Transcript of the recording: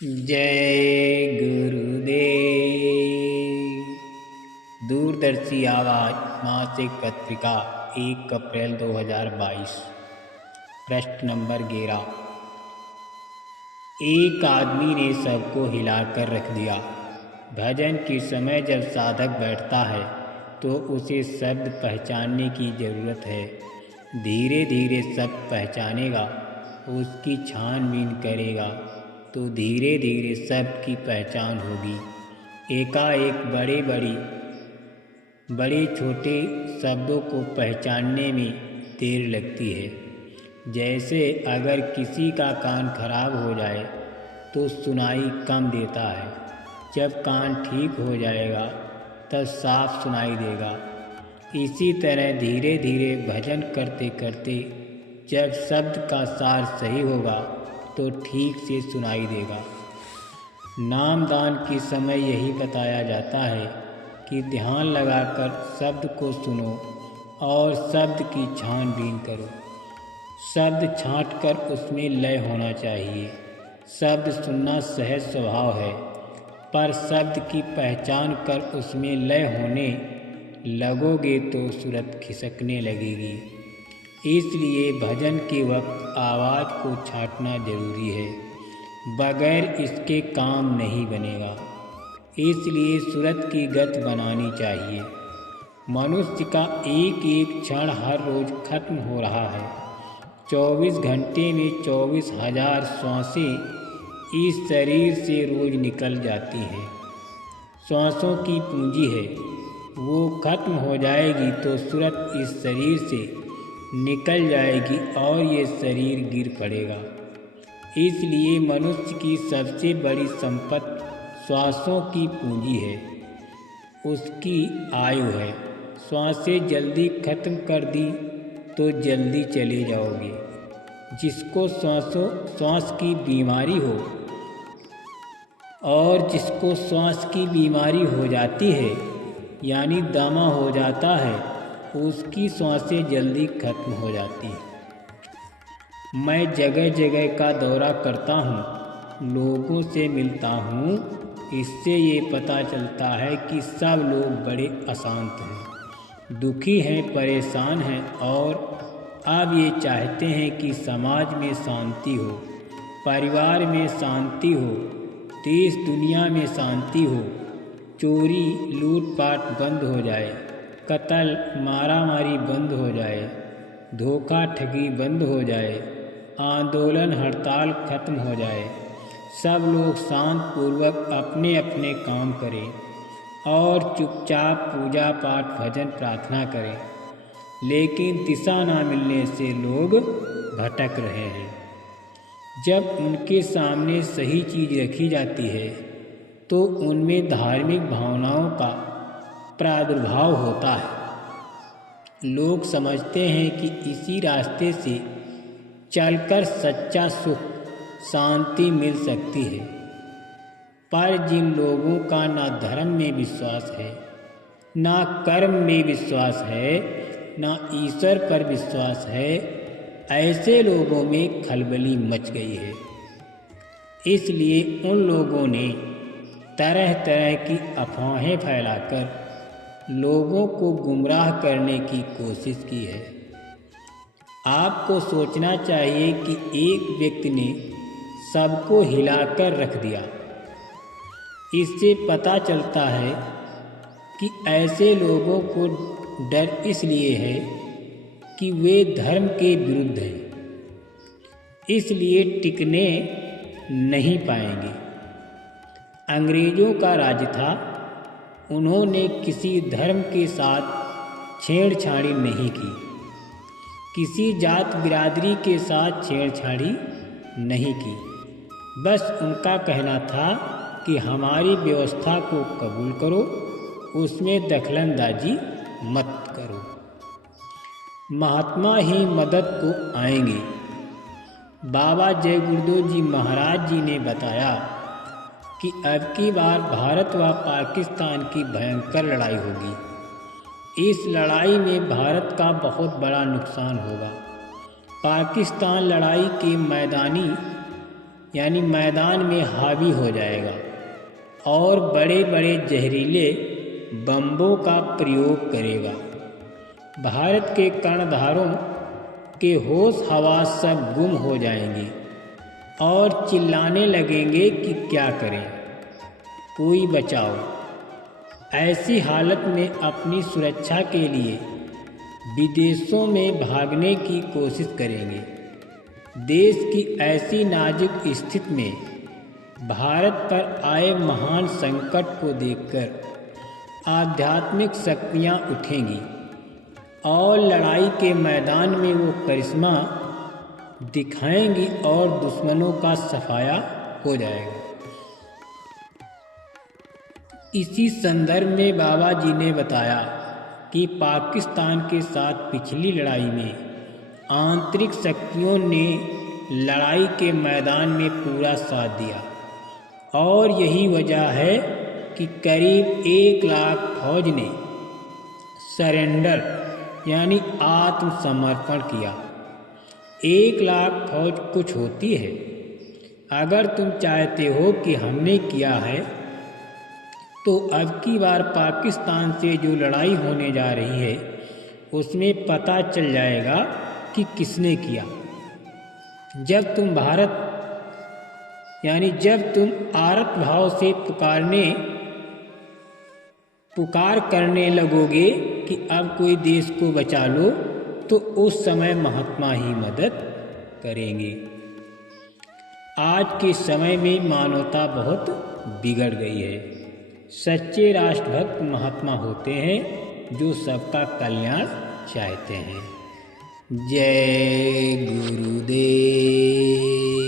जय गुरुदेव। दूरदर्शी आवाज मासिक पत्रिका 1 अप्रैल 2022। पृष्ठ नंबर 11। एक आदमी ने सबको हिलाकर रख दिया। भजन के समय जब साधक बैठता है तो उसे शब्द पहचानने की ज़रूरत है। धीरे धीरे शब्द पहचानेगा, उसकी छानबीन करेगा तो धीरे धीरे शब्द की पहचान होगी। एकाएक बड़े छोटे शब्दों को पहचानने में देर लगती है। जैसे अगर किसी का कान खराब हो जाए तो सुनाई कम देता है, जब कान ठीक हो जाएगा तब साफ सुनाई देगा। इसी तरह धीरे धीरे भजन करते करते जब शब्द का सार सही होगा तो ठीक से सुनाई देगा। नामदान के समय यही बताया जाता है कि ध्यान लगाकर शब्द को सुनो और शब्द की छानबीन करो। शब्द छांटकर उसमें लय होना चाहिए। शब्द सुनना सहज स्वभाव है, पर शब्द की पहचान कर उसमें लय होने लगोगे तो सूरत खिसकने लगेगी। इसलिए भजन के वक्त आवाज़ को छांटना जरूरी है, बगैर इसके काम नहीं बनेगा। इसलिए सूरत की गत बनानी चाहिए। मनुष्य का एक एक क्षण हर रोज खत्म हो रहा है। 24 घंटे में 24,000 श्वासें इस शरीर से रोज निकल जाती हैं। श्वासों की पूंजी है, वो खत्म हो जाएगी तो सूरत इस शरीर से निकल जाएगी और ये शरीर गिर पड़ेगा। इसलिए मनुष्य की सबसे बड़ी संपत्ति श्वासों की पूंजी है, उसकी आयु है। श्वासें जल्दी खत्म कर दी तो जल्दी चले जाओगे। जिसको श्वास की बीमारी हो और जिसको श्वास की बीमारी हो जाती है यानी दमा हो जाता है, उसकी श्वासें जल्दी खत्म हो जाती हैं। मैं जगह जगह का दौरा करता हूँ, लोगों से मिलता हूँ। इससे ये पता चलता है कि सब लोग बड़े अशांत हैं, दुखी हैं, परेशान हैं और अब ये चाहते हैं कि समाज में शांति हो, परिवार में शांति हो, देश दुनिया में शांति हो, चोरी लूटपाट बंद हो जाए, कत्ल मारामारी बंद हो जाए, धोखा ठगी बंद हो जाए, आंदोलन हड़ताल खत्म हो जाए, सब लोग शांत पूर्वक अपने अपने काम करें और चुपचाप पूजा पाठ भजन प्रार्थना करें। लेकिन दिशा ना मिलने से लोग भटक रहे हैं। जब उनके सामने सही चीज़ रखी जाती है तो उनमें धार्मिक भावनाओं का प्रादुर्भाव होता है। लोग समझते हैं कि इसी रास्ते से चलकर सच्चा सुख शांति मिल सकती है। पर जिन लोगों का ना धर्म में विश्वास है, ना कर्म में विश्वास है, ना ईश्वर पर विश्वास है, ऐसे लोगों में खलबली मच गई है। इसलिए उन लोगों ने तरह तरह की अफवाहें फैलाकर लोगों को गुमराह करने की कोशिश की है। आपको सोचना चाहिए कि एक व्यक्ति ने सबको हिलाकर रख दिया। इससे पता चलता है कि ऐसे लोगों को डर इसलिए है कि वे धर्म के विरुद्ध हैं, इसलिए टिकने नहीं पाएंगे। अंग्रेजों का राज था, उन्होंने किसी धर्म के साथ छेड़छाड़ी नहीं की, किसी जात बिरादरी के साथ छेड़छाड़ी नहीं की। बस उनका कहना था कि हमारी व्यवस्था को कबूल करो, उसमें दखलंदाजी मत करो, महात्मा ही मदद को आएंगे। बाबा जय गुरुदेव जी महाराज जी ने बताया कि अब की बार भारत व पाकिस्तान की भयंकर लड़ाई होगी। इस लड़ाई में भारत का बहुत बड़ा नुकसान होगा। पाकिस्तान लड़ाई के यानी मैदान में हावी हो जाएगा और बड़े बड़े जहरीले बम्बों का प्रयोग करेगा। भारत के कर्णधारों के होश हवास सब गुम हो जाएंगे और चिल्लाने लगेंगे कि क्या करें, कोई बचाओ। ऐसी हालत में अपनी सुरक्षा के लिए विदेशों में भागने की कोशिश करेंगे। देश की ऐसी नाजुक स्थिति में भारत पर आए महान संकट को देखकर आध्यात्मिक शक्तियाँ उठेंगी और लड़ाई के मैदान में वो करिश्मा दिखाएंगी और दुश्मनों का सफाया हो जाएगा। इसी संदर्भ में बाबा जी ने बताया कि पाकिस्तान के साथ पिछली लड़ाई में आंतरिक शक्तियों ने लड़ाई के मैदान में पूरा साथ दिया और यही वजह है कि करीब 1 लाख फौज ने सरेंडर यानी आत्मसमर्पण किया। 1 लाख फौज कुछ होती है। अगर तुम चाहते हो कि हमने किया है तो अब की बार पाकिस्तान से जो लड़ाई होने जा रही है उसमें पता चल जाएगा कि किसने किया। जब तुम आरत भाव से पुकार करने लगोगे कि अब कोई देश को बचा लो, तो उस समय महात्मा ही मदद करेंगे। आज के समय में मानवता बहुत बिगड़ गई है। सच्चे राष्ट्रभक्त महात्मा होते हैं जो सबका कल्याण चाहते हैं। जय गुरुदेव।